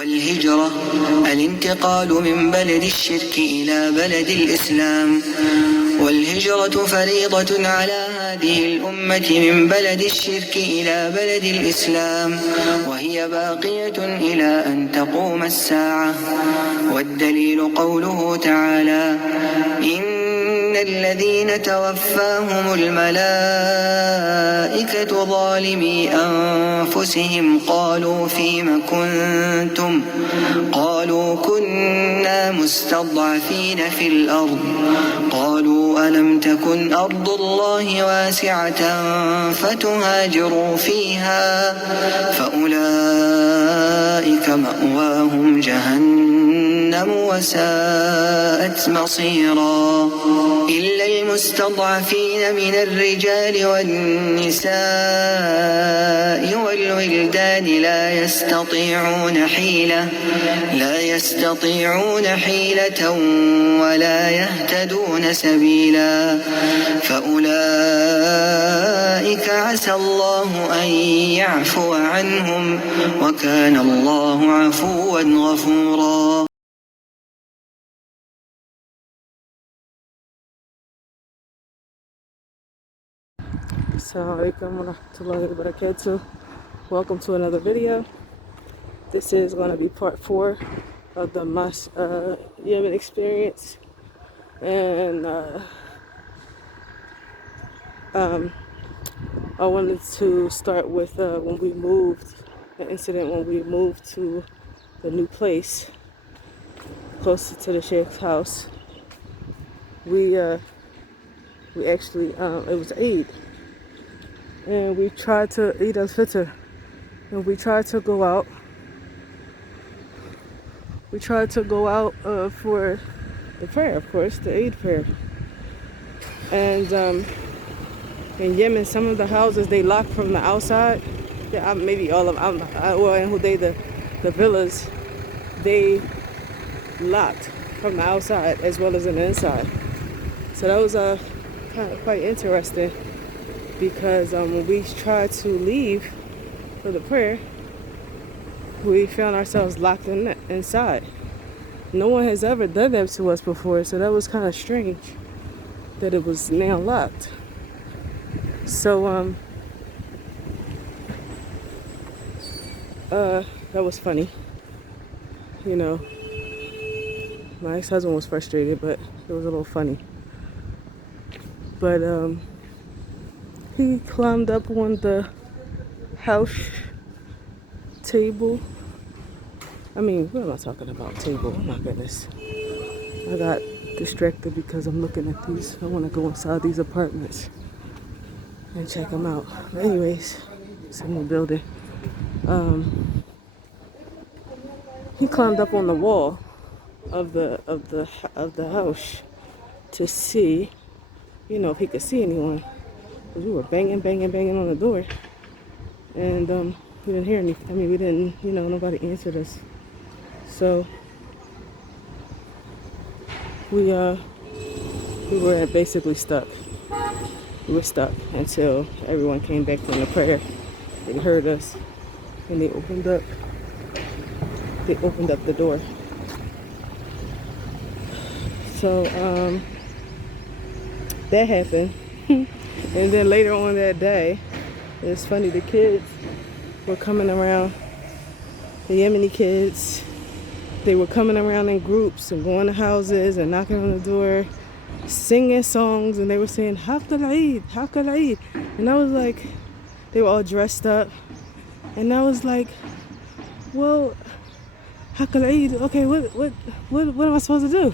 والهجرة الانتقال من بلد الشرك إلى بلد الإسلام. والهجرة فريضة على هذه الأمة من بلد الشرك إلى بلد الإسلام، وهي باقية إلى أن تقوم الساعة. والدليل قوله تعالى: إن الذين توفاهم الملائكة ظالمي أنفسهم قالوا فيم كنتم قالوا كنا مستضعفين في الأرض قالوا ألم تكن أرض الله واسعة فتهاجروا فيها فأولئك مأواهم جهنم وساءت مصيرا. إلا المستضعفين من الرجال والنساء والولدان لا يستطيعون حيلة ولا يهتدون سبيلا، فأولئك عسى الله أن يعفو عنهم وكان الله عفوا غفورا. Assalamu alaikum wa rahmatullahi wa barakatuh. Welcome to another video. This is going to be part 4 of the Yemen Experience. And I wanted to start with the incident when we moved to the new place closer to the Sheikh's house. We actually, it was Eid. And we tried to eat al-Fitr, and we tried to go out. For the prayer, of course, the Eid prayer. And in Yemen, some of the houses they lock from the outside. Yeah, maybe all of them. In Hudaydah, the villas, they locked from the outside as well as in the inside. So that was kind of quite interesting. Because when we tried to leave for the prayer, we found ourselves locked inside. No one has ever done that to us before, so that was kind of strange that it was now locked. So that was funny. You know, my ex-husband was frustrated, but it was a little funny. But he climbed up on the house table. I mean, what am I talking about? Table. Oh my goodness. I got distracted because I'm looking at these. I want to go inside these apartments and check them out. But anyways, it's a new building. He climbed up on the wall of the house to see, if he could see anyone. Because we were banging on the door. And we didn't hear anything. We didn't, nobody answered us. So we were basically stuck. We were stuck until everyone came back from the prayer. They heard us and they opened up the door. So that happened. And then later on that day, it's funny, the kids were coming around, the Yemeni kids, they were coming around in groups and going to houses and knocking on the door, singing songs, and they were saying, Haqq al-Eid, Haqq al-Eid. And I was like, they were all dressed up, and I was like, well, Haqq al-Eid, okay, what am I supposed to do?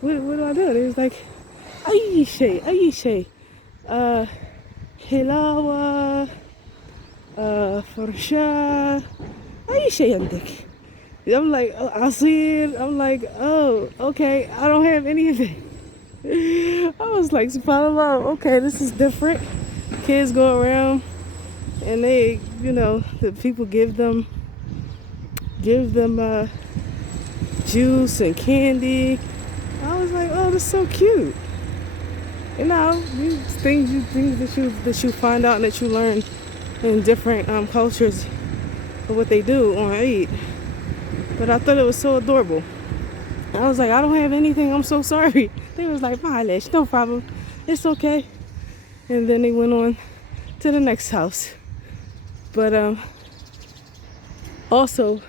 What do I do? They was like, Ayy shay. Hilawa, Farsha, أي شيء عندك. I'm like, oh, Asir. I'm like, oh, okay, I don't have anything. I was like, subhanAllah, okay, this is different. Kids go around and they, the people give them juice and candy. I was like, oh, that's so cute. Things that you find out and that you learn in different cultures of what they do on Eid. But I thought it was so adorable. I was like, I don't have anything. I'm so sorry. They was like, Mahalish, no problem. It's okay. And then they went on to the next house. But also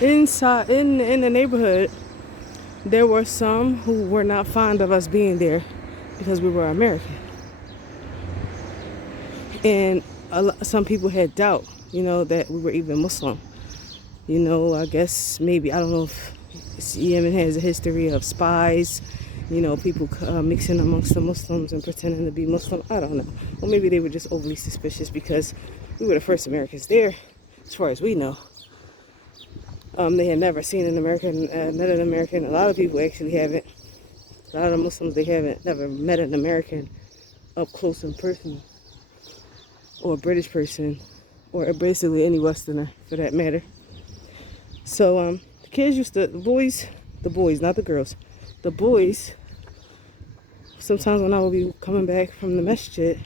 inside in the neighborhood, there were some who were not fond of us being there because we were American. And some people had doubt, that we were even Muslim. I guess maybe, I don't know if Yemen has a history of spies, people mixing amongst the Muslims and pretending to be Muslim. I don't know. Or maybe they were just overly suspicious because we were the first Americans there, as far as we know. They had never seen an American, met an American. A lot of people actually haven't. A lot of Muslims, they haven't never met an American up close and personal, or a British person, or basically any Westerner for that matter. So the kids the boys, not the girls, the boys, sometimes when I would be coming back from the masjid,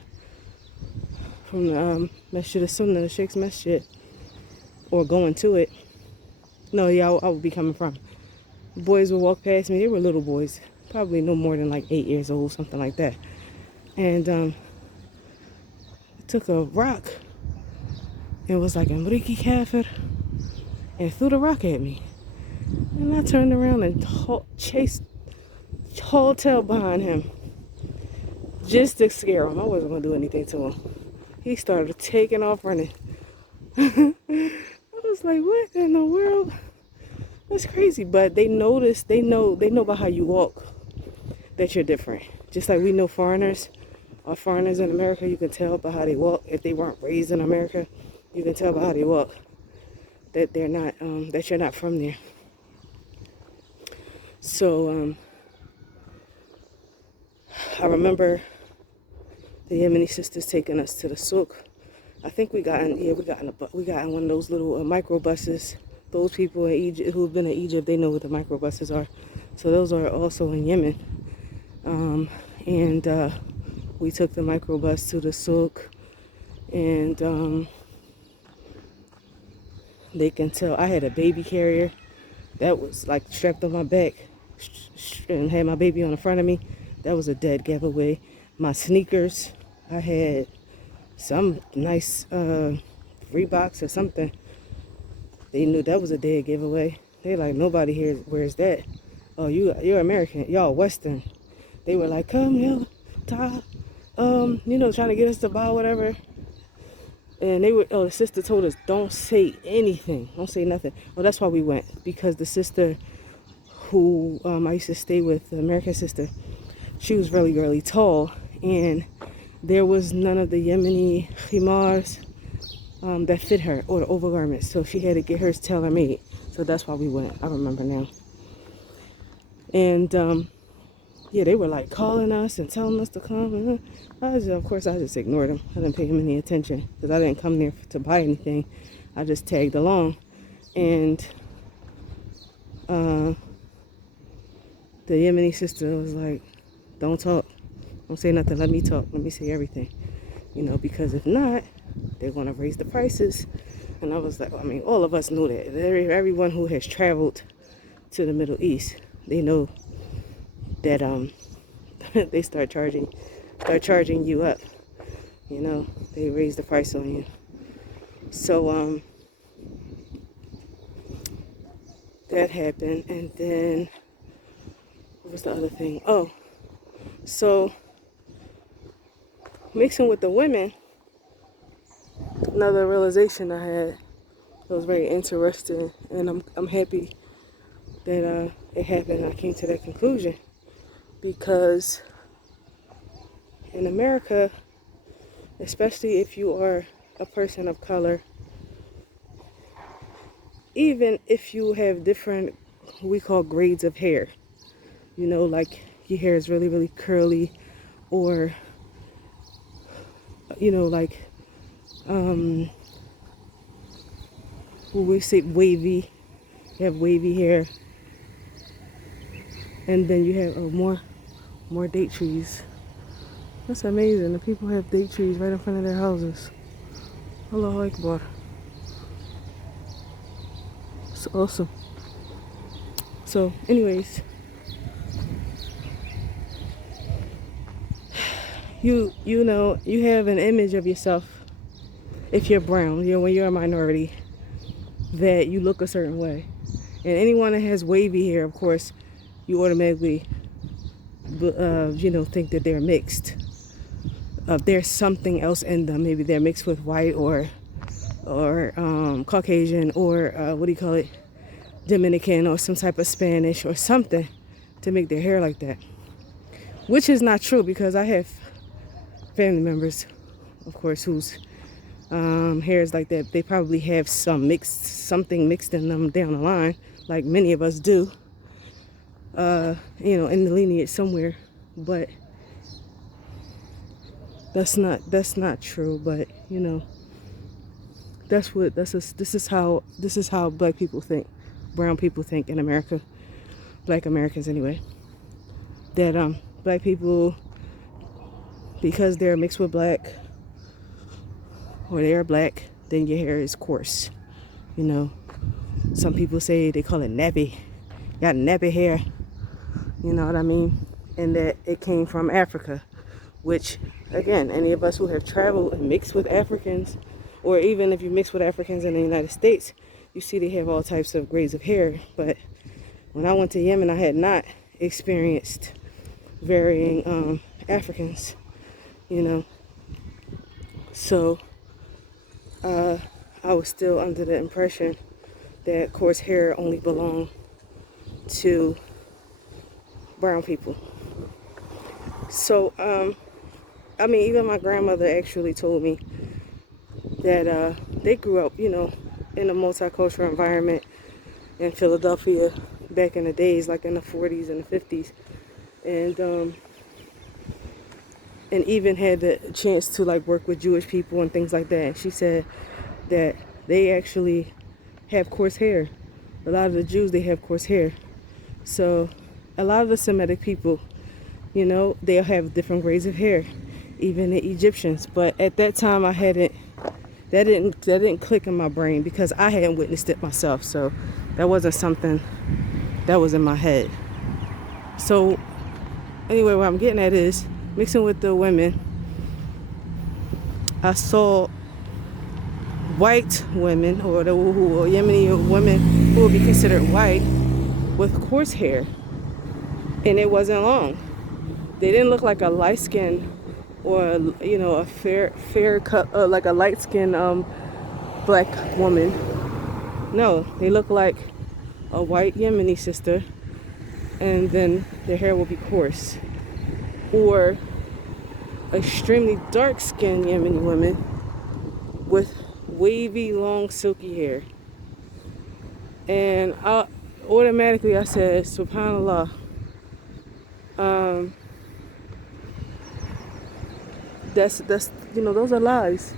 from the Masjid as-Sunnah, the Sheikh's Masjid, or going to it, I would be coming from. The boys would walk past me. They were little boys, probably no more than like 8 years old, something like that. And took a rock and was like, Amriki Kafir, and threw the rock at me. And I turned around and chased tall tail behind him just to scare him. I wasn't going to do anything to him. He started taking off running. I was like, what in the world? That's crazy. But they notice, they know about how you walk, that you're different. Just like we know foreigners in America, you can tell by how they walk. If they weren't raised in America, you can tell by how they walk that they're not, that you're not from there. So I remember the Yemeni sisters taking us to the souk. I think we got in one of those little micro buses. Those people in Egypt who've been in Egypt, they know what the micro buses are. So those are also in Yemen. And we took the microbus to the souk, and they can tell I had a baby carrier that was like strapped on my back and had my baby on the front of me. That was a dead giveaway. My sneakers, I had some nice Reeboks or something. They knew that was a dead giveaway. They like, nobody here wears that. Oh, you're American, y'all Western. They were like, come here, Todd. Trying to get us to buy whatever. And the sister told us, don't say anything. Don't say nothing. Well, that's why we went. Because the sister who I used to stay with, the American sister, she was really, really tall. And there was none of the Yemeni khimars that fit her, or the overgarments. So she had to get hers tailor-made. So that's why we went. I remember now. And they were like calling us and telling us to come. And of course, I just ignored them. I didn't pay them any attention because I didn't come there to buy anything. I just tagged along. And the Yemeni sister was like, don't talk. Don't say nothing. Let me talk. Let me say everything. Because if not, they're going to raise the prices. And I was like, all of us know that. Everyone who has traveled to the Middle East, they know that they start charging you up. They raise the price on you. So that happened. And then what was the other thing? Oh, so mixing with the women, another realization I had that was very interesting, and I'm happy that it happened. I came to that conclusion because in America, especially if you are a person of color, even if you have different, we call grades of hair, like your hair is really, really curly, or like we say wavy. You have wavy hair, and then you have more date trees. That's amazing. The people have date trees right in front of their houses. Allahu Akbar. It's awesome. So, anyways, you know, you have an image of yourself if you're brown, you know, when you're a minority, that you look a certain way. And anyone that has wavy hair, of course, you automatically, you know, think that they're mixed. There's something else in them. Maybe they're mixed with white or Caucasian or what do you call it, Dominican or some type of Spanish or something to make their hair like that. Which is not true, because I have family members, of course, whose hair is like that. They probably have something mixed in them down the line, like many of us do. You know, in the lineage somewhere, but that's not true. But you know, this is how black people think, brown people think in America, black Americans anyway. That black people, because they're mixed with black or they're black, then your hair is coarse. You know, some people say they call it nappy. Got nappy hair. You know what I mean? And that it came from Africa, which, again, any of us who have traveled and mixed with Africans, or even if you mix with Africans in the United States, you see they have all types of grades of hair. But when I went to Yemen, I had not experienced varying Africans, you know. So I was still under the impression that coarse hair only belonged to brown people. So I mean, even my grandmother actually told me that they grew up, you know, in a multicultural environment in Philadelphia back in the days, like in the 40s and the 50s, and even had the chance to like work with Jewish people and things like that. And she said that they actually have coarse hair. A lot of the Jews, they have coarse hair. So a lot of the Semitic people, you know, they'll have different grades of hair, even the Egyptians. But at that time, that didn't click in my brain because I hadn't witnessed it myself. So that wasn't something that was in my head. So anyway, what I'm getting at is, mixing with the women, I saw white women, or Yemeni women who would be considered white, with coarse hair, and it wasn't long. They didn't look like a light skin or, you know, a fair cut, like a light skin black woman. No, they look like a white Yemeni sister, and then their hair will be coarse. Or extremely dark skinned Yemeni women with wavy, long, silky hair. And automatically I said, SubhanAllah. That's you know, those are lies.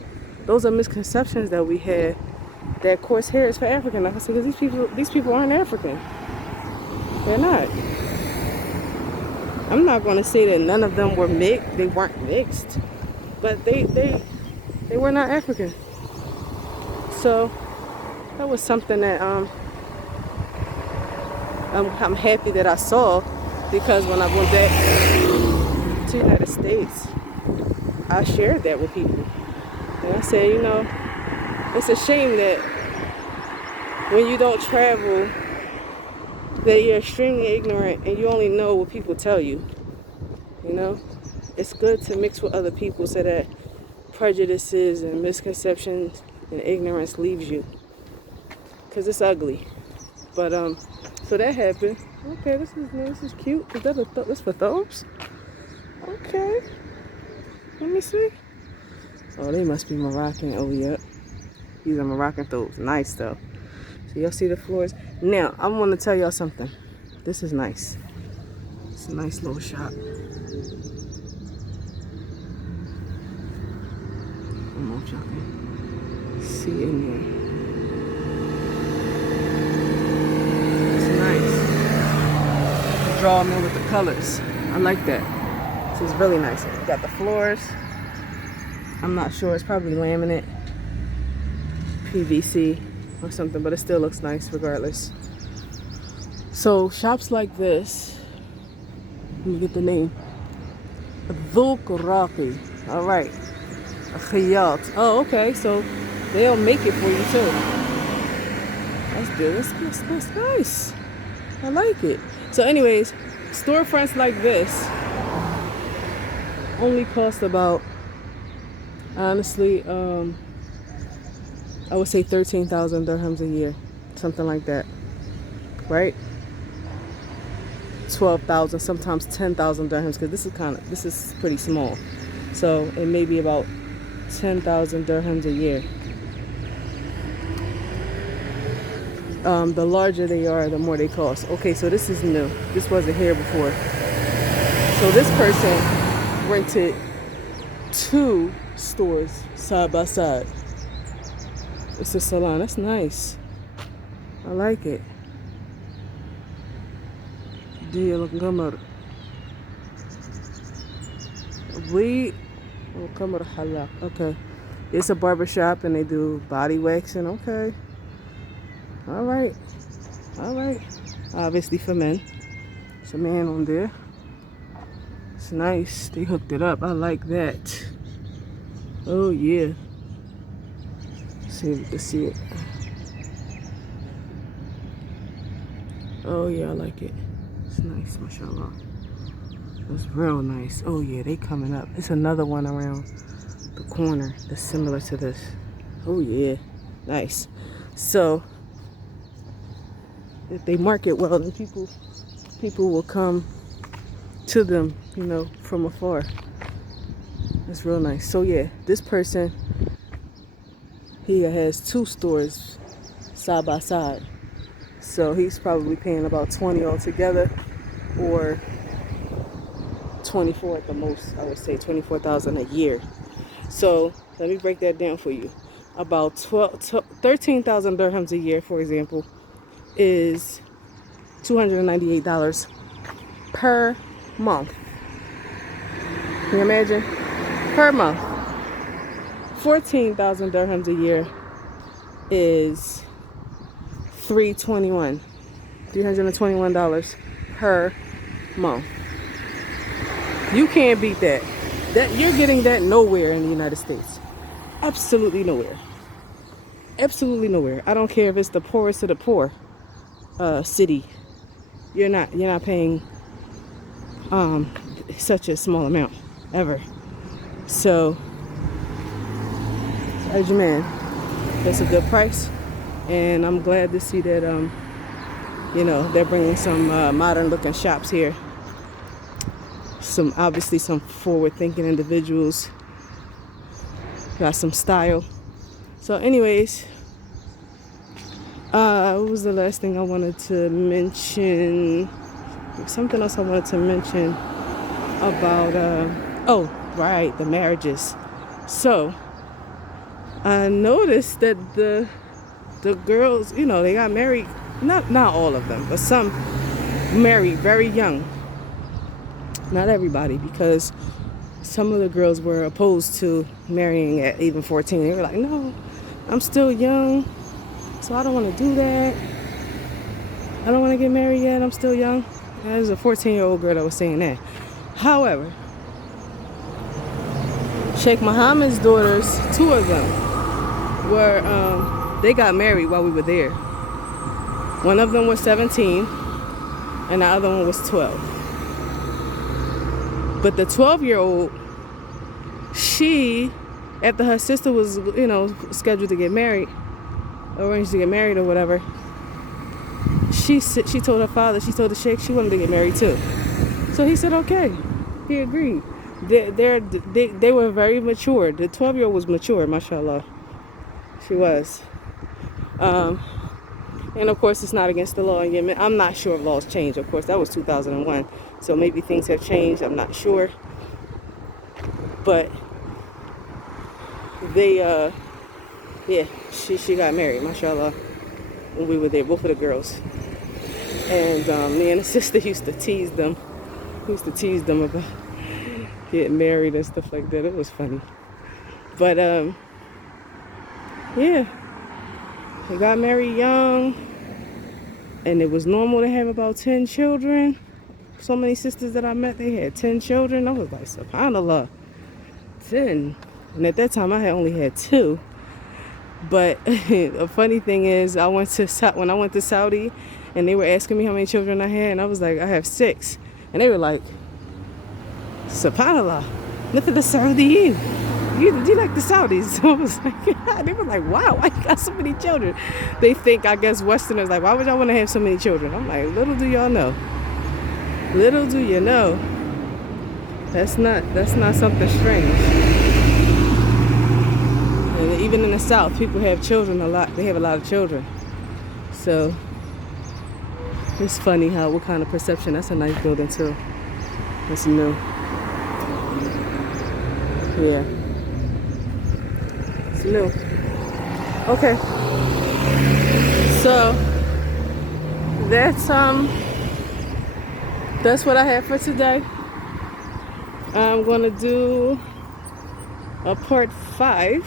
Those are misconceptions that we had, that coarse hair is for African. Like I said, because these people aren't African. They're not. I'm not going to say that none of them were mixed. They weren't mixed, but they were not African. So that was something that I'm happy that I saw, because when I went back to the United States, I shared that with people. And I said, you know, it's a shame that when you don't travel, that you're extremely ignorant and you only know what people tell you. You know, it's good to mix with other people so that prejudices and misconceptions and ignorance leaves you, because it's ugly. But so that happened. Okay, this is cute. Is that this for thobes? Okay, let me see. Oh, they must be Moroccan. Oh yeah, these are Moroccan thobes. Nice though. So y'all see the floors. Now I'm gonna tell y'all something. This is nice. It's a nice little shop. I'm gonna try to see in there. It's nice. Draw them in with the colors. I like that. This is really nice. You got the floors. I'm not sure. It's probably laminate, PVC. or something, but it still looks nice regardless. So shops like this, let me get the name. Dhul Quraqi. All right. Khiyat. Oh, okay. So they'll make it for you too. That's good. That's nice. I like it. So anyways, storefronts like this only cost about, honestly, I would say 13,000 dirhams a year. Something like that. Right? 12,000, sometimes 10,000 dirhams, because this is pretty small. So it may be about 10,000 dirhams a year. The larger they are, the more they cost. Okay, so this is new. This wasn't here before. So this person rented 2 stores side by side. It's a salon. That's nice. I like it. Deal القمر. قمر حلاق. Okay. It's a barber shop and they do body waxing. Okay. All right. Obviously for men. It's a man on there. It's nice. They hooked it up. I like that. Oh yeah. See if you can see it. Oh yeah, I like it. It's nice, mashallah. It's real nice. Oh yeah, they coming up. It's another one around the corner that's similar to this. Oh yeah, nice. So if they market well, then people will come to them, you know, from afar. It's real nice. So yeah, this person, he has 2 stores side by side. So he's probably paying about 20 altogether, or 24 at the most. I would say 24,000 a year. So let me break that down for you. About 13,000 dirhams a year, for example, is $298 per month. Can you imagine? Per month. 14,000 dirhams a year is $321 per month. You can't beat that. You're getting that nowhere in the United States. Absolutely nowhere. Absolutely nowhere. I don't care if it's the poorest of the poor city. You're not paying such a small amount ever. So, man, that's a good price. And I'm glad to see that, you know, they're bringing some modern looking shops here. Obviously some forward thinking individuals. Got some style. So anyways, what was the last thing I wanted to mention? Something else I wanted to mention about, oh, right, the marriages. So I noticed that the girls, you know, they got married, not all of them, but some married very young. Not everybody, because some of the girls were opposed to marrying at even 14. They were like, no, I'm still young, so I don't want to do that. I don't want to get married yet, I'm still young. There's a 14-year-old girl that was saying that. However, Sheikh Mohammed's daughters, 2 of them, were, they got married while we were there. One of them was 17, and the other one was 12. But the 12-year-old, she, after her sister was, you know, scheduled to get married, arranged to get married or whatever, she told her father, she told the sheikh she wanted to get married too. So he said, okay. He agreed. They were very mature. The 12-year-old was mature, mashallah. She was. And of course, it's not against the law in Yemen. I'm not sure if laws changed. Of course, that was 2001. So maybe things have changed. I'm not sure. But they, yeah, she got married, mashallah, when we were there, both of the girls. And me and the sister used to tease them. About getting married and stuff like that. It was funny. But, yeah. They got married young, and it was normal to have about 10 children. So many sisters that I met, they had 10 children. I was like, subhanAllah, 10. And at that time, I had only had 2. But a funny thing is, when I went to Saudi, and they were asking me how many children I had, and I was like, I have 6. And they were like, subhanAllah, look at the Saudiyin. You like the Saudis. So I was like, they were like, wow, why you got so many children? They think, I guess, Westerners, like, why would y'all want to have so many children? I'm like, little do y'all know. Little do you know. That's not something strange. And even in the South, people have children a lot. They have a lot of children. So it's funny what kind of perception. That's a nice building too. It's new. Yeah. It's new. Okay. So that's what I have for today. I'm gonna do a part 5.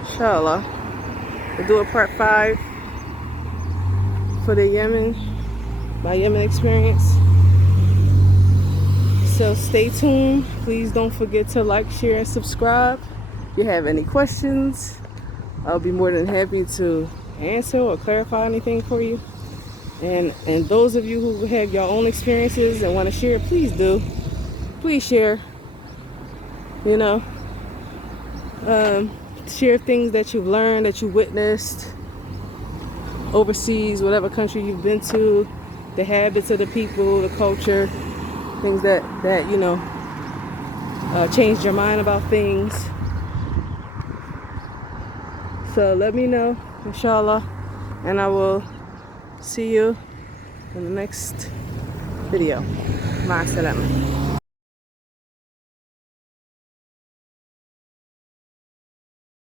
Inshallah. We'll do a part 5 for my Yemen experience. So stay tuned. Please don't forget to like, share, and subscribe. If you have any questions, I'll be more than happy to answer or clarify anything for you. And those of you who have your own experiences and want to share, please do. Please share. Share things that you've learned, that you witnessed overseas, whatever country you've been to, the habits of the people, the culture, things that changed your mind about things. So let me know, inshallah, and I will see you in the next video. Ma salama.